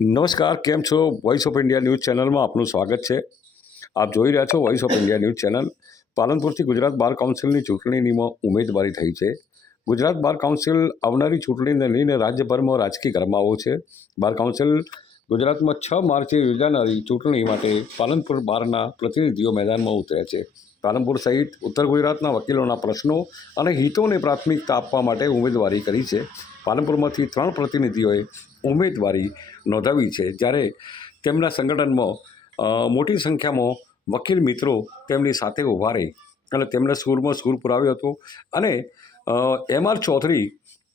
નમસ્કાર, કેમ છો? વોઇસ ઓફ ઇન્ડિયા ન્યૂઝ ચેનલમાં આપનું સ્વાગત છે. આપ જોઈ રહ્યા છો voice of India news channel. પાલનપુરથી Gujarat bar કાઉન્સિલની ચૂંટણીની ઉમેદવારી થઈ છે. ગુજરાત બાર કાઉન્સિલ આવનારી ચૂંટણીને લઈને રાજ્યભરમાં રાજકીય ગરમાવો છે. બાર કાઉન્સિલ ગુજરાતમાં છ માર્ચે યોજાનારી ચૂંટણી માટે પાલનપુર બારના પ્રતિનિધિઓ મેદાનમાં ઉતર્યા છે. પાલનપુર સહિત ઉત્તર ગુજરાતના વકીલોના પ્રશ્નો અને હિતોને પ્રાથમિકતા આપવા માટે ઉમેદવારી કરી છે. પાલનપુરમાંથી ત્રણ પ્રતિનિધિઓએ ઉમેદવારી નોંધાવી છે. જ્યારે તેમના સંગઠનમાં મોટી સંખ્યામાં વકીલ મિત્રો તેમની સાથે ઊભા રહી અને તેમણે સૂરમાં સૂર પુરાવ્યો હતો અને એમ આર ચૌધરી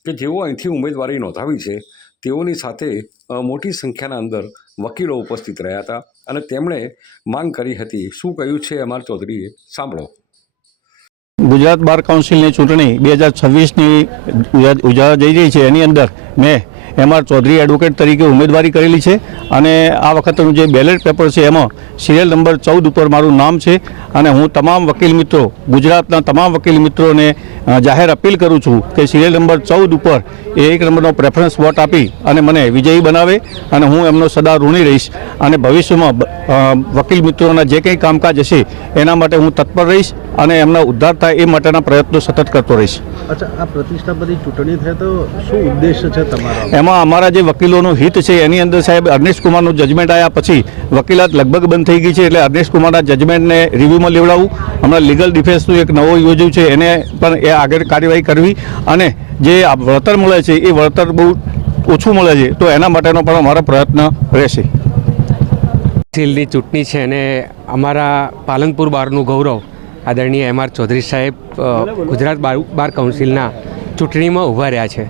કે જેઓ અહીંથી ઉમેદવારી નોંધાવી છે તેઓની સાથે મોટી સંખ્યાના અંદર વકીલો ઉપસ્થિત રહ્યા હતા અને તેમણે માંગ કરી હતી, શું કહ્યું છે અમાર ચૌધરીએ? સાંભળો. ગુજરાત બાર કાઉન્સિલની ચૂંટણી બે હજાર છવ્વીસની ઉજાવા જઈ રહી છે. એની અંદર મેં એમ આર ચૌધરી એડવોકેટ તરીકે ઉમેદવારી કરેલી છે અને આ વખતનું જે બેલેટ પેપર છે એમાં સિરિયલ નંબર ચૌદ ઉપર મારું નામ છે અને હું તમામ વકીલ મિત્રો, ગુજરાતના તમામ વકીલ મિત્રોને જાહેર અપીલ કરું છું કે સિરિયલ નંબર ચૌદ ઉપર એ એક નંબરનો પ્રેફરન્સ વોટ આપી અને મને વિજયી બનાવે અને હું એમનો સદા ઋણી રહીશ. અને ભવિષ્યમાં વકીલ મિત્રોના જે કંઈ કામકાજ હશે એના માટે હું તત્પર રહીશ અને એમના ઉદ્ધાર થાય એ માટેના પ્રયત્નો સતત કરતો રહીશ. અચ્છા આ પ્રતિષ્ઠાપદી ચૂંટણી થાય તો શું ઉદ્દેશ છે તમારો? એમાં અમારા જે વકીલોનું હિત છે એની અંદર સાહેબ અર્નેશ કુમારનું જજમેન્ટ આવ્યા પછી વકીલાત લગભગ બંધ થઈ ગઈ છે એટલે અર્નેશ કુમારના જજમેન્ટને રિવ્યૂમાં લેવડાવવું હમણાં લીગલ ડિફેન્સનું એક નવો યોજ્યું છે એને પણ એ આગળ કાર્યવાહી કરવી અને જે વળતર મળે છે, એ વળતર બહુ ઓછું મળે છે, તો એના માટેનો પણ અમારો પ્રયત્ન રહેશે. સીલની ચૂંટણી છે અને અમારા પાલનપુર બારનું ગૌરવ આદરણીય એમ આર ચૌધરી સાહેબ ગુજરાત બાર બાર કાઉન્સિલના ચૂંટણીમાં ઊભા રહ્યા છે.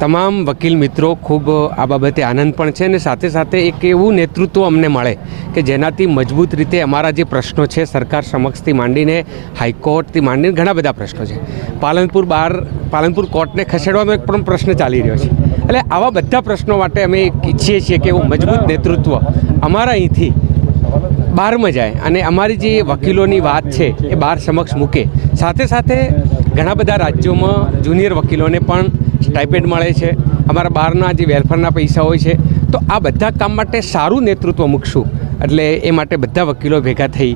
તમામ વકીલ મિત્રો ખૂબ આ બાબતે આનંદ પણ છે અને સાથે સાથે એક એવું નેતૃત્વ અમને મળે કે જેનાથી મજબૂત રીતે અમારા જે પ્રશ્નો છે સરકાર સમક્ષથી માંડીને હાઈકોર્ટથી માંડીને ઘણા બધા પ્રશ્નો છે. પાલનપુર બહાર પાલનપુર કોર્ટને ખસેડવાનો એક પણ પ્રશ્ન ચાલી રહ્યો છે. એટલે આવા બધા પ્રશ્નો માટે અમે ઈચ્છીએ છીએ કે એવું મજબૂત નેતૃત્વ અમારા અહીંથી બહારમાં જાય અને અમારી જે વકીલોની વાત છે એ બહાર સમક્ષ મૂકે. સાથે સાથે ઘણા બધા રાજ્યોમાં જુનિયર વકીલોને પણ સ્ટાઇપેન્ડ મળે છે. અમારા બહારના જે વેલફેરના પૈસા હોય છે, તો આ બધા કામ માટે સારું નેતૃત્વ મૂકશું. એટલે એ માટે બધા વકીલો ભેગા થઈ